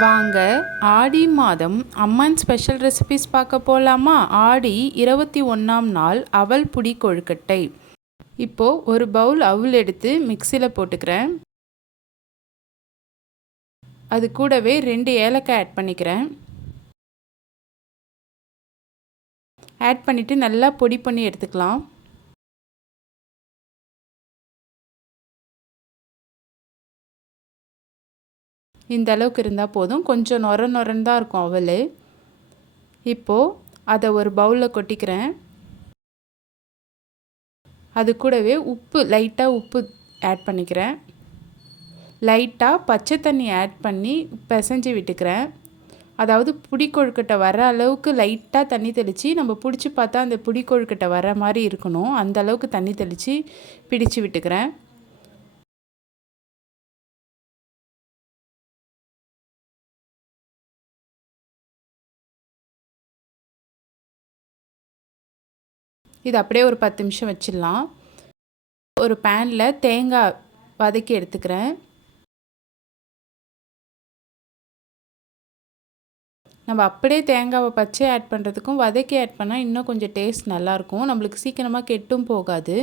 வாங்க ஆடி மாதம் அம்மன் special recipes பார்க்க போகலாமா ஆடி இருபத்தி ஒன்றாம் நாள் அவல் புடி கொழுக்கட்டை. இப்போது ஒரு பவுல் அவல் எடுத்து மிக்சியில் போட்டுக்கிறேன். அது கூடவே ரெண்டு ஏலக்காய் ஆட் பண்ணிக்கிறேன். ஆட் பண்ணிவிட்டு நல்லா பொடி பண்ணி எடுத்துக்கலாம். இந்த அளவுக்கு இருந்தால் போதும். கொஞ்சம் நொர நொரன்னு தான் இருக்கும் அவள். இப்போது அதை ஒரு பவுலில் கொட்டிக்கிறேன். அது கூடவே உப்பு லைட்டாக உப்பு ஆட் பண்ணிக்கிறேன். லைட்டாக பச்சை தண்ணி ஆட் பண்ணி பிசைஞ்சு விட்டுக்கிறேன். அதாவது புடி கொழுக்கட்டை வர அளவுக்கு லைட்டாக தண்ணி தெளித்து நம்ம பிடிச்சி பார்த்தா அந்த புடி கொழுக்கட்டை வர மாதிரி இருக்கணும். அந்த அளவுக்கு தண்ணி தெளித்து பிடிச்சு விட்டுக்கிறேன். இது அப்படியே ஒரு பத்து நிமிஷம் வச்சிடலாம். ஒரு பேனில் தேங்காய் வதக்கி எடுத்துக்கிறேன். நம்ம அப்படியே தேங்காவை பச்சை ஆட் பண்ணுறதுக்கும் வதக்கி ஆட் பண்ணால் இன்னும் கொஞ்சம் டேஸ்ட் நல்லாயிருக்கும். நம்மளுக்கு சீக்கிரமாக கெட்டும் போகாது.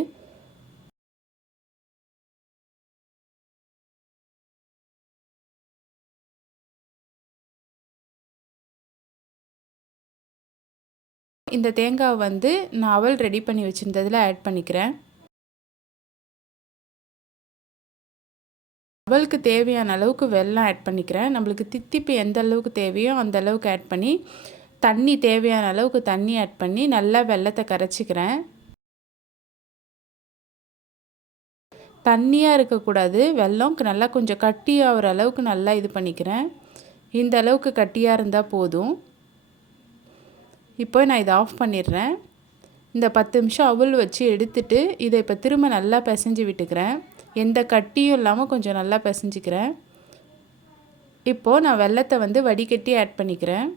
இந்த தேங்காவை வந்து நான் அவல் ரெடி பண்ணி வச்சுருந்ததில் ஆட் பண்ணிக்கிறேன். அவளுக்கு தேவையான அளவுக்கு வெள்ளம் ஆட் பண்ணிக்கிறேன். நம்மளுக்கு தித்திப்பு எந்த அளவுக்கு தேவையோ அந்த அளவுக்கு ஆட் பண்ணி தண்ணி தேவையான அளவுக்கு தண்ணி ஆட் பண்ணி நல்லா வெள்ளத்தை கரைச்சிக்கிறேன். தண்ணியாக இருக்கக்கூடாது. வெள்ளம் நல்லா கொஞ்சம் கட்டி ஆகிற அளவுக்கு நல்லா இது பண்ணிக்கிறேன். இந்த அளவுக்கு கட்டியாக இருந்தால் போதும். இப்போ நான் இதை ஆஃப் பண்ணிடுறேன். இந்த பத்து நிமிஷம் அவுள் வச்சு எடுத்துட்டு இதை இப்போ திரும்ப நல்லா பிசைஞ்சு விட்டுக்கிறேன். எந்த கட்டியும் இல்லாமல் கொஞ்சம் நல்லா பிசைஞ்சிக்கிறேன். இப்போது நான் வெள்ளத்தை வந்து வடிகட்டி ஆட் பண்ணிக்கிறேன்.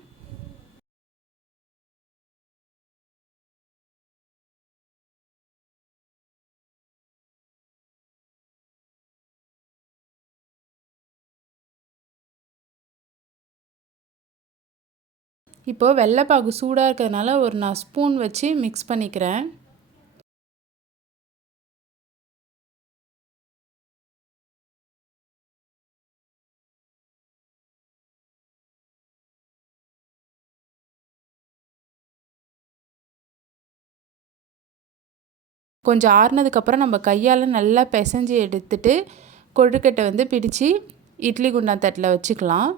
இப்போது வெள்ளைப்பாகு சூடாக இருக்கிறதுனால ஒரு நான் ஸ்பூன் வச்சு மிக்ஸ் பண்ணிக்கிறேன். கொஞ்சம் ஆறுனதுக்கப்புறம் நம்ம கையால் நல்லா பிசைஞ்சு எடுத்துட்டு கொழுக்கட்டை வந்து பிடிச்சி இட்லி குண்டா தட்டில் வச்சுக்கலாம்.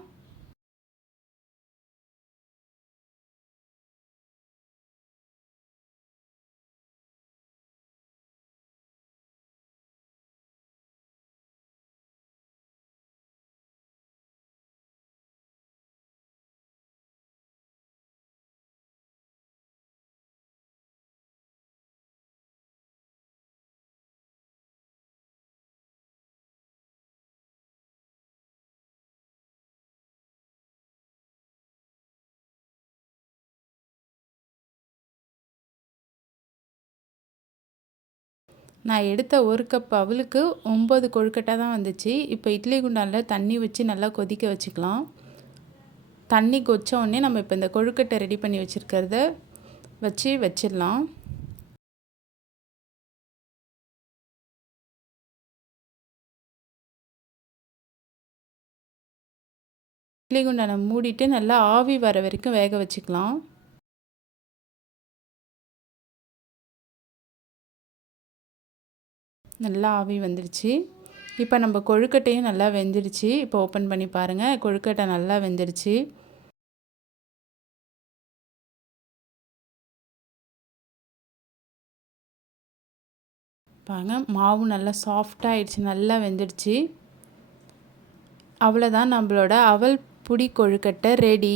நான் எடுத்த ஒரு கப் அவளுக்கு ஒம்பது கொழுக்கட்டை தான் வந்துச்சு. இப்போ இட்லி குண்டானில் தண்ணி வச்சு நல்லா கொதிக்க வச்சுக்கலாம். தண்ணி கொச்ச உடனே நம்ம இப்போ இந்த கொழுக்கட்டை ரெடி பண்ணி வச்சுருக்கிறத வச்சு வச்சிடலாம். இட்லி குண்டானை மூடிட்டு நல்லா ஆவி வர வரைக்கும் வேக வச்சுக்கலாம். நல்லா ஆவி வந்துடுச்சு. இப்போ நம்ம கொழுக்கட்டையும் நல்லா வெந்துடுச்சு. இப்போ ஓப்பன் பண்ணி பாருங்கள் கொழுக்கட்டை நல்லா வெந்துடுச்சு. பாருங்க. மாவு நல்லா சாஃப்டாகிடுச்சு நல்லா வெந்துடுச்சு. அவ்வளோதான் நம்மளோட அவல் புடி கொழுக்கட்டை ரெடி